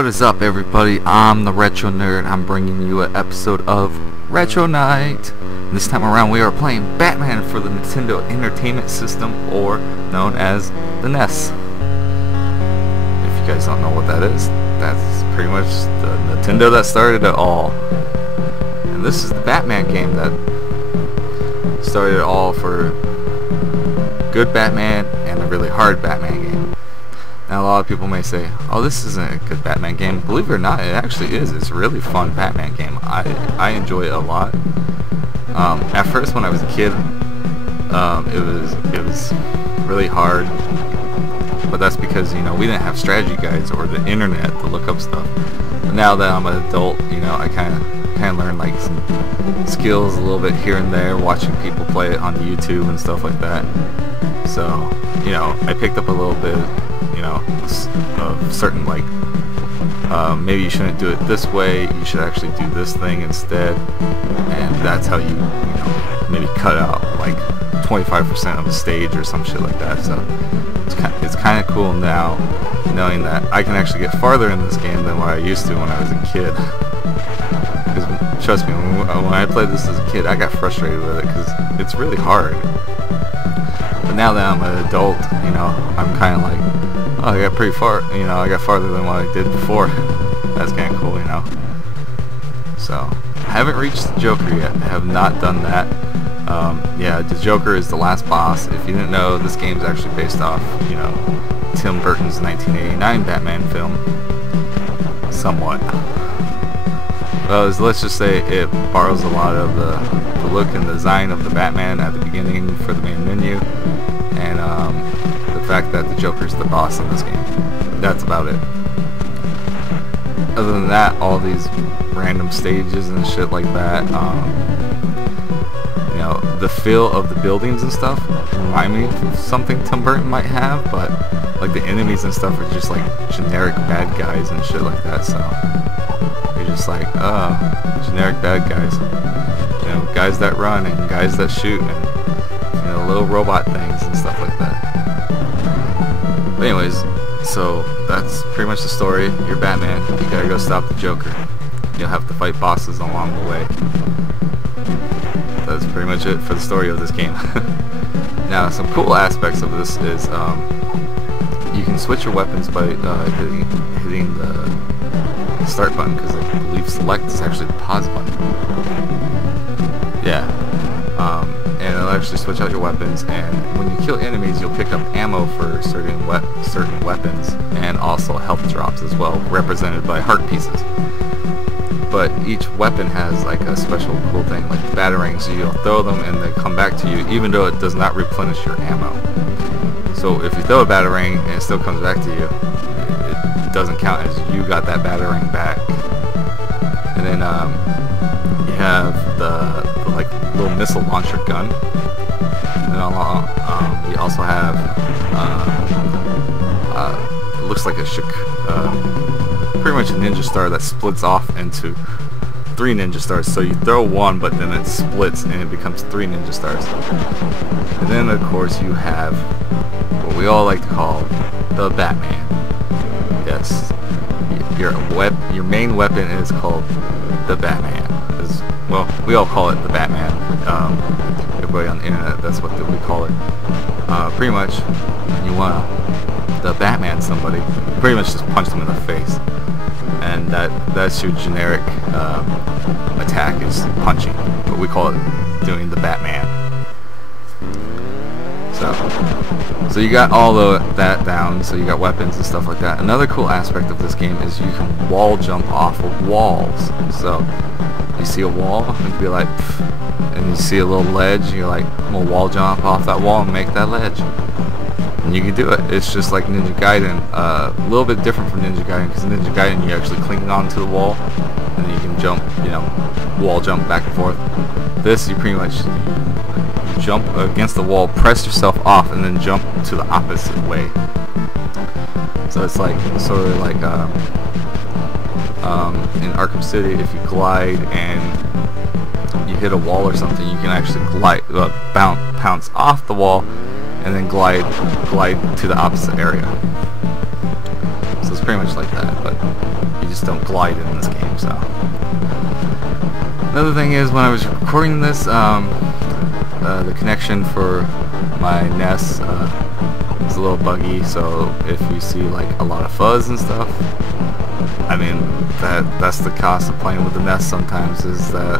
What is up, everybody? I'm the Retro Nerd. I'm bringing you an episode of Retro Night. This time around we are playing Batman for the Nintendo Entertainment System, or known as the NES. If you guys don't know what that is, that's pretty much the Nintendo that started it all. And this is the Batman game that started it all for good Batman and a really hard Batman game. Now a lot of people may say, oh, this isn't a good Batman game. Believe it or not, it actually is. It's a really fun Batman game. I enjoy it a lot. At first when I was a kid, it was really hard. But that's because, you know, we didn't have strategy guides or the internet to look up stuff. But now that I'm an adult, you know, I kind of learn like some skills a little bit here and there, watching people play it on YouTube and stuff like that. So, you know, I picked up a little bit, you know, of certain, like, maybe you shouldn't do it this way, you should actually do this thing instead, and that's how you know, maybe cut out like 25% of the stage or some shit like that. So it's kind of cool now knowing that I can actually get farther in this game than what I used to when I was a kid. Because trust me, when I played this as a kid, I got frustrated with it because it's really hard. But now that I'm an adult, you know, I'm kind of like, oh, I got pretty far, you know, I got farther than what I did before. That's kind of cool, you know. So, I haven't reached the Joker yet. I have not done that. Yeah, the Joker is the last boss. If you didn't know, this game is actually based off, you know, Tim Burton's 1989 Batman film. Somewhat. Well, let's just say it borrows a lot of the look and design of the Batman at the beginning for the main menu, and the fact that the Joker's the boss in this game. That's about it. Other than that, all these random stages and shit like that, you know, the feel of the buildings and stuff remind me of something Tim Burton might have, but like the enemies and stuff are just like generic bad guys and shit like that, so you're just like, generic bad guys. You know, guys that run and guys that shoot and, you know, little robot things and stuff like that. But anyways, so that's pretty much the story. You're Batman. You gotta go stop the Joker. You'll have to fight bosses along the way. That's pretty much it for the story of this game. Now, some cool aspects of this is you can switch your weapons by hitting the start button, because I believe select is actually the pause button. Yeah. And it'll actually switch out your weapons, and when you kill enemies you'll pick up ammo for certain weapons, and also health drops as well, represented by heart pieces. But each weapon has like a special cool thing, like the batarangs, so you'll throw them and they come back to you even though it does not replenish your ammo. So if you throw a batarang and it still comes back to you, it doesn't count as you got that batarang back. And then you have the like little missile launcher gun. And then you also have it looks like a pretty much a ninja star that splits off into 3 ninja stars. So you throw one, but then it splits and it becomes 3 ninja stars. And then of course you have what we all like to call the Batman. Yes, your main weapon is called the Batman. Well, we all call it the Batman. Everybody on the internet, that's what we call it. Pretty much, when you want the Batman somebody, you pretty much just punch them in the face, and that's your generic attack, is punching. But we call it doing the Batman. So you got all that down, so you got weapons and stuff like that. Another cool aspect of this game is you can wall jump off of walls. So you see a wall and be like, pff, and you see a little ledge, and you're like, I'm gonna wall jump off that wall and make that ledge. And you can do it. It's just like Ninja Gaiden, a little bit different from Ninja Gaiden, because Ninja Gaiden you actually cling onto the wall and then you can jump, you know, wall jump back and forth. This, you pretty much jump against the wall, press yourself off, and then jump to the opposite way. So it's like sort of like in Arkham City, if you glide and you hit a wall or something, you can actually glide, bounce off the wall, and then glide to the opposite area. So it's pretty much like that, but you just don't glide in this game. So another thing is, when I was recording this, the connection for my NES is a little buggy, so if you see like a lot of fuzz and stuff, I mean, that's the cost of playing with the NES sometimes, is that,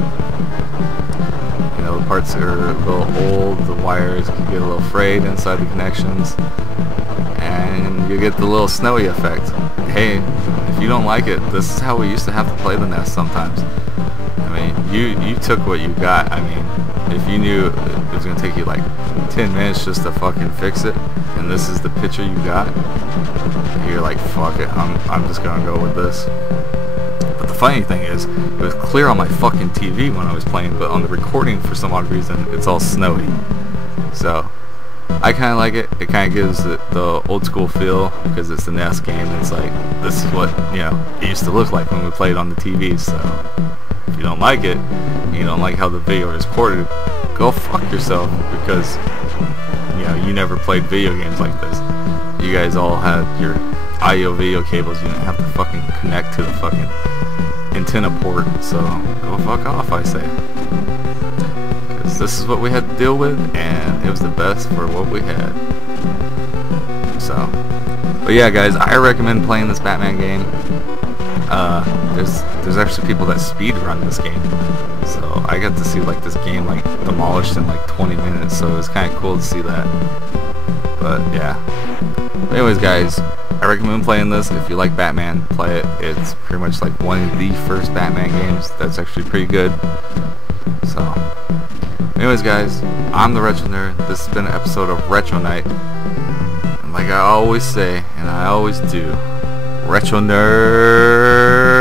you know, the parts are a little old, the wires can get a little frayed inside the connections, and you get the little snowy effect. Hey, if you don't like it, this is how we used to have to play the NES sometimes. I mean, you took what you got. I mean, if you knew it was going to take you like 10 minutes just to fucking fix it, and this is the picture you got, you're like, fuck it, I'm just going to go with this. But the funny thing is, it was clear on my fucking TV when I was playing, but on the recording, for some odd reason, it's all snowy. So I kind of like it. It kind of gives it the old school feel, because it's the NES game. It's like, this is what, you know, it used to look like when we played on the TV. So if you don't like it, you don't like how the video is recorded, go fuck yourself, because, you know, you never played video games like this. You guys all had your IO video cables. You didn't have to fucking connect to the fucking antenna port. So go fuck off, I say. Because this is what we had to deal with, and it was the best for what we had. So, but yeah, guys, I recommend playing this Batman game. There's actually people that speed run this game, so I got to see like this game like demolished in like 20 minutes, so it was kind of cool to see that. But yeah, anyways, guys, I recommend playing this. If you like Batman, play it. It's pretty much like one of the first Batman games that's actually pretty good. So anyways, guys, I'm the Retro Nerd. This has been an episode of Retro Night, and like I always say, and I always do, Retro Nerd.